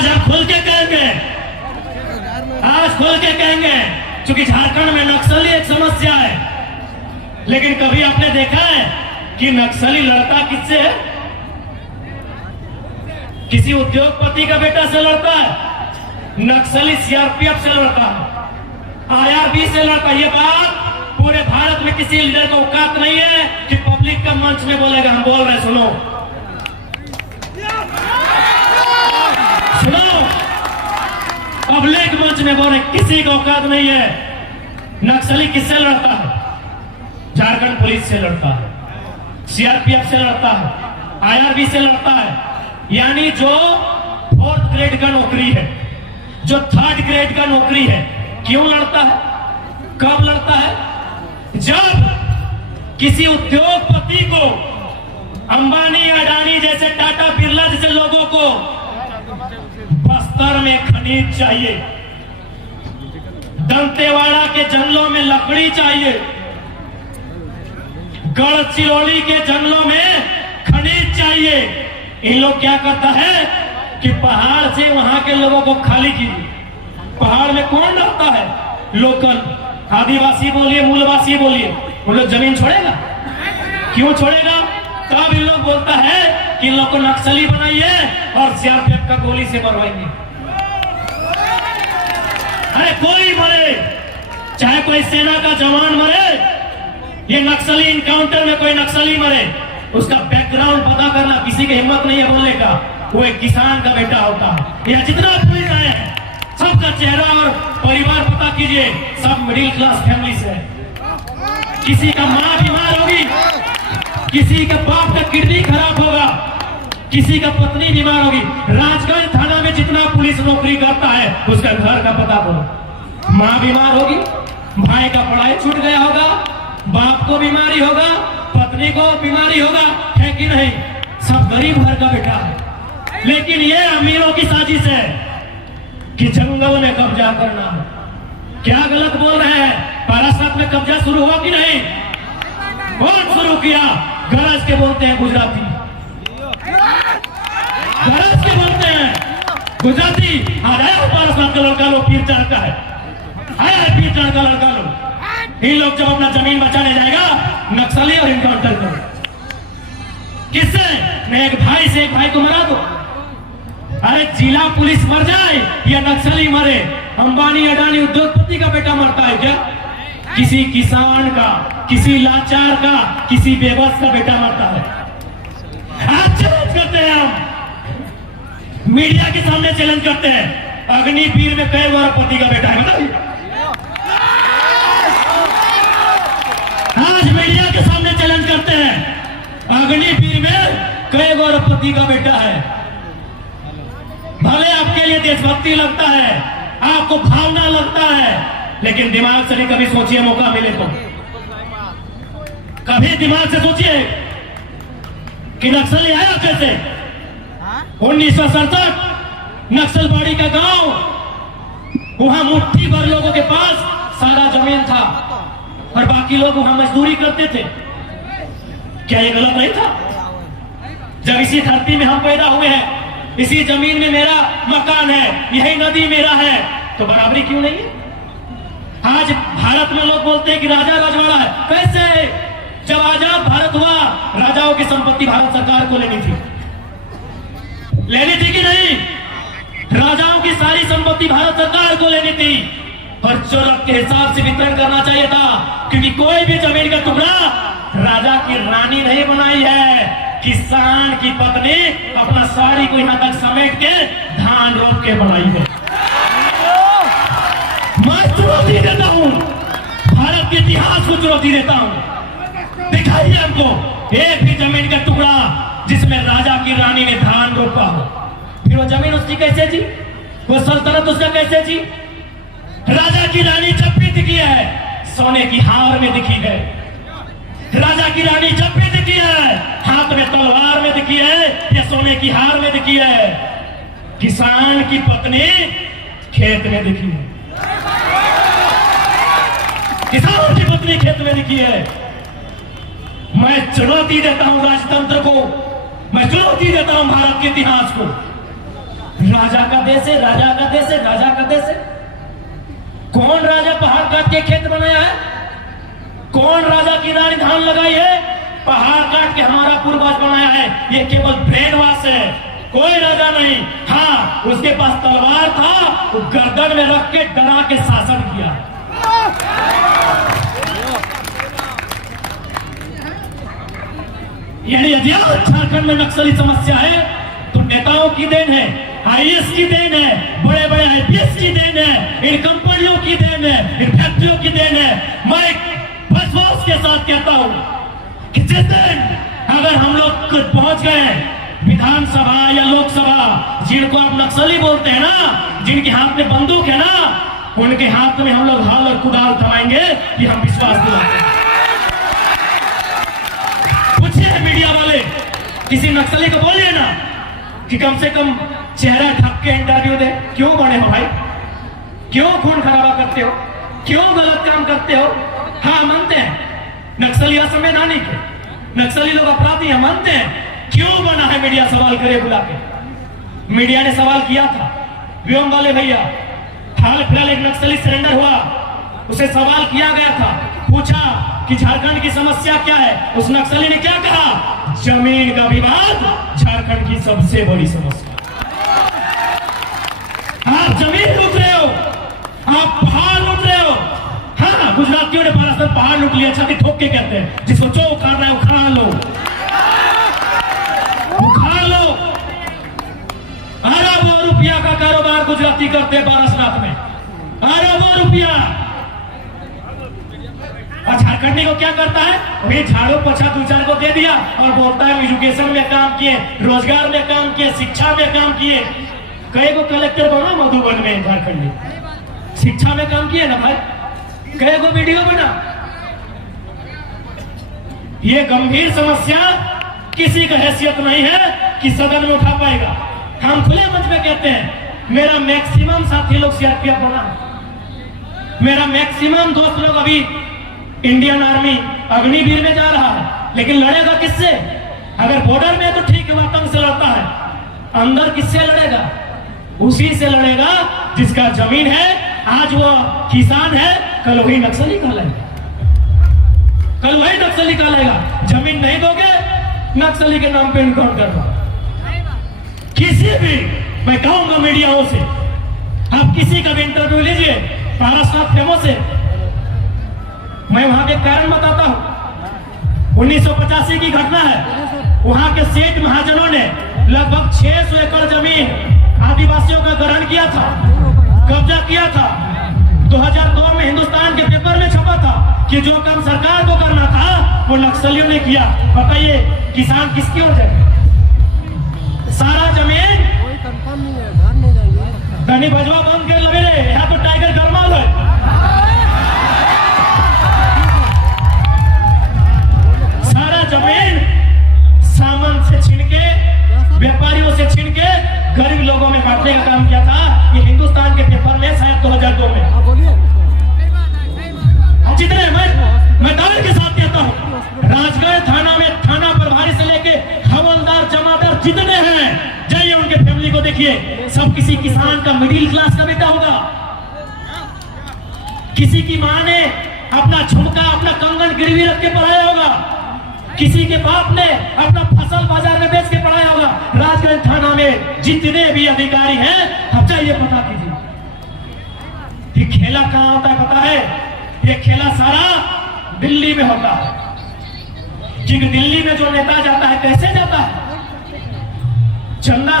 आज हम खुल के कहेंगे, आज खुल के कहेंगे, क्योंकि झारखंड में नक्सली एक समस्या है। लेकिन कभी आपने देखा है कि नक्सली लड़ता किससे है? किसी उद्योगपति का बेटा से लड़ता है। नक्सली सीआरपीएफ से लड़ता है, आईआरबी से लड़ता है। ये बात पूरे भारत में किसी लीडर को औकात नहीं है कि पब्लिक का मंच में बोलेगा। हम बोल रहे हैं, सुनो सुनो, पब्लिक मंच में बोले, किसी को औकात नहीं है। नक्सली किससे लड़ता है? झारखंड पुलिस से लड़ता है, सीआरपीएफ से लड़ता है, आईआरबी से लड़ता है। यानी जो 4th ग्रेड का नौकरी है, जो 3rd ग्रेड का नौकरी है, क्यों लड़ता है? कब लड़ता है? जब किसी उद्योगपति को, अंबानी अडानी जैसे, टाटा बिरला जैसे लोगों को बस्तर में खनिज चाहिए, दंतेवाड़ा के जंगलों में लकड़ी चाहिए, गढ़चिरौली के जंगलों में खनिज चाहिए। इन लोग क्या करता है कि पहाड़ से वहां के लोगों को खाली कीजिए। पहाड़ में कौन रहता है? लोकल आदिवासी बोलिए, मूलवासी बोलिए, उन लोग जमीन छोड़ेगा? क्यों छोड़ेगा? तब इन लोग बोलता है कि इन लोग को नक्सली बनाइए और सीआरपीएफ का गोली से मरवाएंगे। अरे कोई मरे, चाहे कोई सेना का जवान मरे, ये नक्सली इनकाउंटर में कोई नक्सली मरे, उसका बैकग्राउंड पता करना किसी की हिम्मत नहीं है बोलने का। वो एक किसान का बेटा होता है। या जितना पुलिस आए हैं सबका चेहरा और परिवार पता कीजिए, सब मिडिल क्लास फैमिली से है। किसी का माँ बीमार होगी, किसी के बाप का किडनी खराब होगा, किसी का पत्नी बीमार होगी। राजगंज थाना में जितना पुलिस नौकरी करता है उसका घर का पता बोलो। माँ बीमार होगी, भाई का पढ़ाई छूट गया होगा, बाप को बीमारी होगा, पत्नी को बीमारी होगा, है कि नहीं? सब गरीब घर का बेटा है। लेकिन ये अमीरों की साजिश है कि जंगलों में कब्जा करना है। क्या गलत बोल रहे हैं? पारासात में कब्जा शुरू हुआ कि नहीं? कौन शुरू किया? गरज के बोलते हैं गुजराती, गरज के बोलते हैं गुजराती। आज आया पारासात का लड़का लोग, पीर चढ़ का है, आया है पीर चढ़ का लड़का लोग। इन लोग जब अपना जमीन बचाने जाएगा, नक्सली और इनकाउंटर करो। किससे? मैं एक भाई से एक भाई को मरा दो। अरे जिला पुलिस मर जाए या नक्सली मरे, अंबानी अडानी उद्योगपति का बेटा मरता है क्या? किसी किसान का, किसी लाचार का, किसी बेबस का बेटा मरता है। आज चैलेंज करते हैं, हम मीडिया के सामने चैलेंज करते हैं, अग्निवीर में कई गौरवपति का बेटा है बताइए। आज मीडिया के सामने चैलेंज करते हैं, अग्निवीर में कई गौरवपति का बेटा है। भले आपके लिए देशभक्ति लगता है, आपको भावना लगता है, लेकिन दिमाग से नहीं कभी सोचिए, मौका मिले तो कभी दिमाग से सोचिए कि नक्सली आया कैसे। 1967 नक्सलबाड़ी का गांव, वहां मुट्ठी भर लोगों के पास सारा जमीन था और बाकी लोग वहां मजदूरी करते थे। क्या ये गलत नहीं था? जब इसी धरती में हम पैदा हुए हैं, इसी जमीन में मेरा मकान है, यही नदी मेरा है, तो बराबरी क्यों नहीं है? आज भारत में लोग बोलते हैं कि राजा रजवाड़ा है। कैसे? जब आजाद भारत हुआ, राजाओं की संपत्ति भारत सरकार को लेनी थी, लेनी थी कि नहीं? राजाओं की सारी संपत्ति भारत सरकार को लेनी थी और जरूरत के हिसाब से वितरण करना चाहिए था, क्योंकि कोई भी जमीन का टुकड़ा राजा की रानी नहीं बनाई है। किसान की पत्नी अपना साड़ी को यहां तक समेट के धान रोप के बनाई है। मैं चुनौती देता हूं, भारत के इतिहास को चुनौती देता हूं। दिखाइए हमको एक भी जमीन का टुकड़ा जिसमें राजा की रानी ने धान रोपा हो। फिर वो जमीन उसकी कैसे जी? वो सल्तनत उसका कैसे जी? राजा की रानी जब भी दिखी है सोने की हार में दिखी है, राजा की रानी जब भी दिखी है हाथ में तलवार में दिखी है या सोने की हार में दिखी है। किसान की पत्नी खेत में दिखी है, किसान की पत्नी खेत में दिखी है। मैं चुनौती देता हूं राजतंत्र को, मैं चुनौती देता हूं भारत के इतिहास को। राजा का देश है, राजा का देश है, राजा का देश है। कौन राजा पहाड़ काट के खेत बनाया है? कौन राजा की रानी धान लगाई है? पहाड़ काट के हमारा पूर्वज बनाया है। ये केवल ब्रेन वॉश है, कोई राजा नहीं। हाँ, उसके पास तलवार था, वो गर्दन में रख के डरा के शासन किया। यानी यदि झारखंड में नक्सली समस्या है तो नेताओं की देन है, आईएएस की देन है, बड़े बड़े आईपीएस की देन है, इन कंपनियों की देन है, इन फैक्ट्रियों की देन है। मैं विश्वास के साथ कहता हूं कि जिस दिन अगर हम लोग पहुंच गए विधानसभा या लोकसभा, जिनको आप नक्सली बोलते हैं ना, जिनके हाथ में बंदूक है ना, उनके हाथ में हम लोग हाल और कुदाल थमाएंगे कि हम विश्वास दिलाते हैं। पूछिए मीडिया वाले, किसी नक्सली को बोलिए ना कि कम से कम चेहरा ढक के इंटरव्यू दे। क्यों बने हो भाई? क्यों खून खराबा करते हो? क्यों गलत काम करते हो? हाँ, मानते हैं नक्सली असंवैधानिक है, नक्सली लोग अपराधी हैं, मानते हैं। क्यों बना है? मीडिया सवाल करे बुला के। मीडिया ने सवाल किया था, व्योम वाले भैया, हाल फिलहाल एक नक्सली सरेंडर हुआ, उसे सवाल किया गया था, पूछा कि झारखंड की समस्या क्या है? उस नक्सली ने क्या कहा? जमीन का विवाद झारखंड की सबसे बड़ी समस्या। आप जमीन लूट रहे हो, आप पहाड़ लूट रहे हो। हाँ, गुजरातियों ने पारासर पहाड़ लूट लिया, छाती ठोक के कहते हैं, जिसको जो उखाड़ रहा है उखाड़ लो, उखाड़ लो। अरबों रुपया का कारोबार गुजराती करते हैं पारसनाथ में, अरबों रुपया। और झारखंडी को क्या करता है? वही झाड़ू पोछा दो चार को दे दिया और बोलता है एजुकेशन में काम किए, रोजगार में काम किए, शिक्षा में काम किए। कई को कलेक्टर बना मधुबन में, झारखंडी शिक्षा में काम किए ना भाई, कई को वीडियो बना। ये गंभीर समस्या किसी का हैसियत नहीं है कि सदन में उठा पाएगा। हम खुले मंच में कहते हैं, मेरा मैक्सिमम साथी लोग सीआरपीएफ बना, मेरा मैक्सिमम दोस्त लोग अभी इंडियन आर्मी अग्निवीर में जा रहा है, लेकिन लड़ेगा किससे? अगर बॉर्डर में तो ठीक है, वो आतंक से लड़ता है, अंदर किससे लड़ेगा? उसी से लड़ेगा जिसका जमीन है। आज वो किसान है, कल वही नक्सली कहलाएगा, कल वही नक्सली कहलाएगा। जमीन नहीं दोगे, नक्सली के नाम पे इनकाउंटर करना। किसी भी, मैं कहूंगा मीडियाओं से, आप किसी का भी इंटरव्यू लीजिए, पारसनाथ फेमस है, मैं वहां के कारण बताता हूं। 1985 की घटना है, वहां के सेठ महाजनों ने लगभग 600 एकड़ जमीन आदिवासियों का ग्रहण किया था, कब्जा किया था। 2002 में हिंदुस्तान के पेपर में छपा था कि जो काम सरकार को करना था वो नक्सलियों ने किया। बताइए किसान किसकी ओर जाएगा? सारा जमीन धनी भजवा बंद कर लगे रे, यहाँ तो टाइगर गरमाल है। सारा जमीन सामान से छीन के, व्यापारियों से छीन के गरीब लोगों में बांटने का काम किया था। ये हिंदुस्तान के पेपर में शायद 2002 में। जितने मैं दावे के साथ कहता हूँ, राजगढ़ थाना में थाना प्रभारी से लेके हवलदार जमादार जितने हैं, जाइए उनके फैमिली को देखिए, सब किसी किसान का मिडिल क्लास का बेटा होगा। किसी की मां ने अपना झुमका, अपना कंगन गिरवी रख के पढ़ाया होगा, किसी के बाप ने अपना फसल बाजार में बेच के पढ़ाया होगा। राजगढ़ थाना में जितने भी अधिकारी हैं, आप जाइए पता कीजिए। ये खेला कहां होता है पता है? ये खेला सारा दिल्ली में होता है। क्योंकि दिल्ली में जो नेता जाता है कैसे जाता है? चंदा से